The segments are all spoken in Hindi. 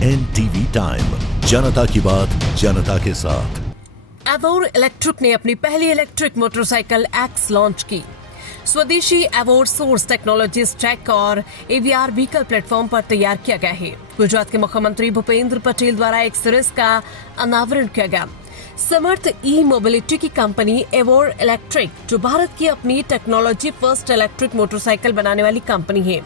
NTV टाइम, जनता की बात जनता के साथ। एवोर इलेक्ट्रिक ने अपनी पहली इलेक्ट्रिक मोटरसाइकिल एक्स लॉन्च की। स्वदेशी एवोर सोर्स टेक्नोलॉजीज ट्रैक और एवीआर व्हीकल प्लेटफॉर्म पर तैयार किया गया है। गुजरात के मुख्यमंत्री भूपेंद्र पटेल द्वारा एक सीरीज का अनावरण किया गया। समर्थ ई मोबिलिटी की कंपनी एवोर इलेक्ट्रिक, जो भारत की अपनी टेक्नोलॉजी फर्स्ट इलेक्ट्रिक मोटरसाइकिल बनाने वाली कंपनी है,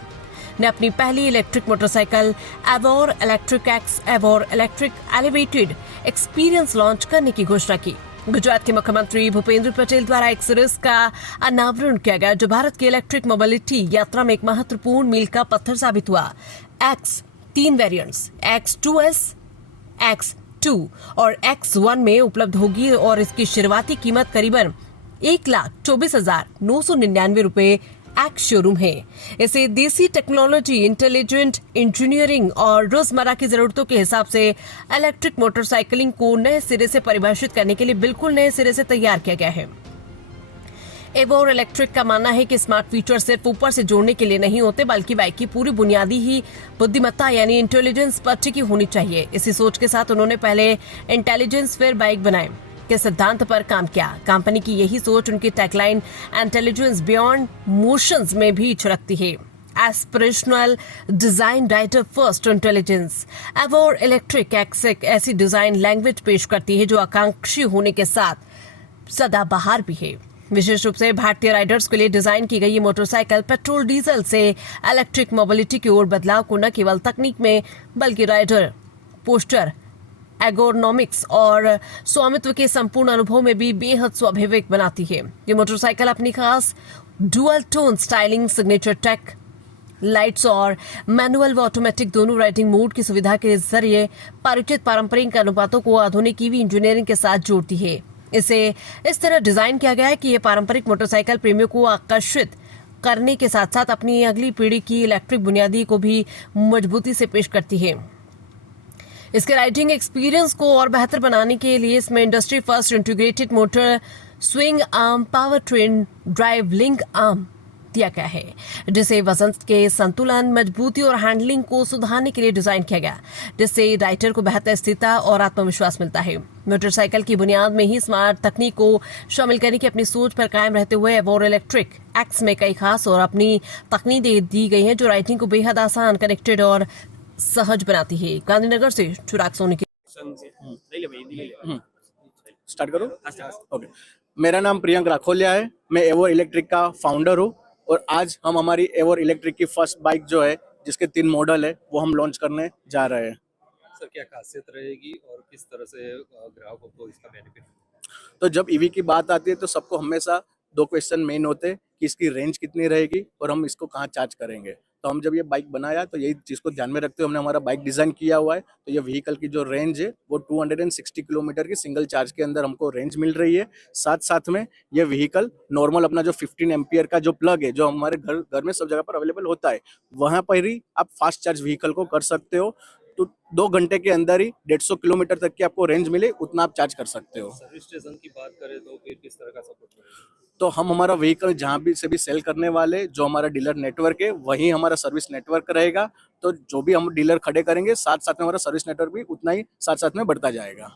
ने अपनी पहली electric motorcycle Evor electric X Evor electric elevated experience launch करने की घोषणा की। गुजरात के मुख्यमंत्री भूपेंद्र पटेल द्वारा एक सीरीज का अनावरण किया गया, जो भारत की इलेक्ट्रिक मोबिलिटी यात्रा में एक महत्वपूर्ण मील का पत्थर साबित हुआ। एक्स 3 वेरिएंट्स X2S, X2 और X1 में उपलब्ध होगी और इसकी शुरुआती कीमत करीबन 1,24,999 रुपए एक्स शोरूम है। इसे देसी टेक्नोलॉजी, इंटेलिजेंट इंजीनियरिंग और रोजमर्रा की जरूरतों के हिसाब से इलेक्ट्रिक मोटरसाइकिलिंग को नए सिरे से परिभाषित करने के लिए बिल्कुल नए सिरे से तैयार किया गया है। एवोर इलेक्ट्रिक का मानना है कि स्मार्ट फीचर सिर्फ ऊपर से जोड़ने के लिए नहीं होते, बल्कि बाइक की पूरी बुनियादी ही बुद्धिमत्ता यानी इंटेलिजेंस पर टिकी होनी चाहिए। इसी सोच के साथ उन्होंने पहले इंटेलिजेंस फिर बाइक बनाए के सिद्धांत पर काम किया। कंपनी की यही सोच उनकी टैगलाइन इंटेलिजेंस बियॉन्ड मोशंस में भी छिड़कती है। Aspirational design rider first intelligence. Evor electric X एक ऐसी डिजाइन लैंग्वेज पेश करती है जो आकांक्षी होने के साथ सदाबहार भी है। विशेष रूप से भारतीय राइडर्स के लिए डिजाइन की गई ये मोटरसाइकिल पेट्रोल डीजल से इलेक्ट्रिक मोबिलिटी की ओर बदलाव को न केवल तकनीक में बल्कि राइडर, पोस्टर, एर्गोनॉमिक्स और स्वामित्व के संपूर्ण अनुभव में भी बेहद स्वाभाविक बनाती है। ये मोटरसाइकिल अपनी खास dual tone styling, signature tech lights और मैनुअल व ऑटोमेटिक दोनों राइडिंग मोड की सुविधा के जरिए परिचित पारंपरिक अनुपातों को आधुनिक ईवी इंजीनियरिंग के साथ जोड़ती है। इसे इस तरह डिजाइन किया गया है कि ये पारंपरिक मोटरसाइकिल प्रेमियों को आकर्षित करने के साथ साथ अपनी अगली पीढ़ी की इलेक्ट्रिक बुनियादी को भी मजबूती से पेश करती है। इसके राइडिंग एक्सपीरियंस को और बेहतर बनाने के लिए इसमें industry first integrated motor swing arm power train drive link arm दिया गया है, जिसे वजन के संतुलन, मजबूती और हैंडलिंग को सुधारने के लिए डिजाइन किया गया, जिससे राइडर को बेहतर स्थिरता और आत्मविश्वास मिलता है। मोटरसाइकिल की बुनियाद में ही स्मार्ट तकनीक को शामिल करने की अपनी सोच पर कायम रहते हुए एवोर इलेक्ट्रिक एक्स में कई खास और अपनी तकनीकें दी गई हैं, जो राइडिंग को बेहद आसान, कनेक्टेड और सहज बनाती है। गांधीनगर से चिराग सोनी की स्टार्ट करो। ओके, मेरा नाम प्रियंक राखोलिया है। मैं एवोर इलेक्ट्रिक का फाउंडर हूँ और आज हम हमारी एवोर इलेक्ट्रिक की फर्स्ट बाइक जो है, जिसके 3 मॉडल है, वो हम लॉन्च करने जा रहे हैं। सर, क्या खासियत रहेगी और किस तरह से ग्राहकों को इसका बेनिफिट? तो जब ईवी की बात आती है तो सबको हमेशा 2 क्वेश्चन मेन होते हैं कि इसकी रेंज कितनी रहेगी और हम इसको कहाँ चार्ज करेंगे। तो हम जब ये बाइक बनाया तो यही चीज़ को ध्यान में रखते हुए हमने हमारा बाइक डिज़ाइन किया हुआ है। तो ये व्हीकल की जो रेंज है वो 260 किलोमीटर की सिंगल चार्ज के अंदर हमको रेंज मिल रही है। साथ में ये व्हीकल नॉर्मल अपना जो 15 एम्पियर का जो प्लग है, जो हमारे घर में सब जगह पर अवेलेबल होता है, वहाँ पर ही आप फास्ट चार्ज व्हीकल को कर सकते हो। तो 2 घंटे के अंदर ही 150 किलोमीटर तक की आपको रेंज मिले, उतना आप चार्ज कर सकते हो। सर्विस स्टेशन की बात करें तो फिर किस तरह का सपोर्ट मिलेगा? तो हम हमारा व्हीकल जहाँ भी से भी सेल करने वाले जो हमारा डीलर नेटवर्क है, वहीं हमारा सर्विस नेटवर्क रहेगा। तो जो भी हम डीलर खड़े करेंगे, साथ में हमारा सर्विस नेटवर्क भी उतना ही साथ में बढ़ता जाएगा।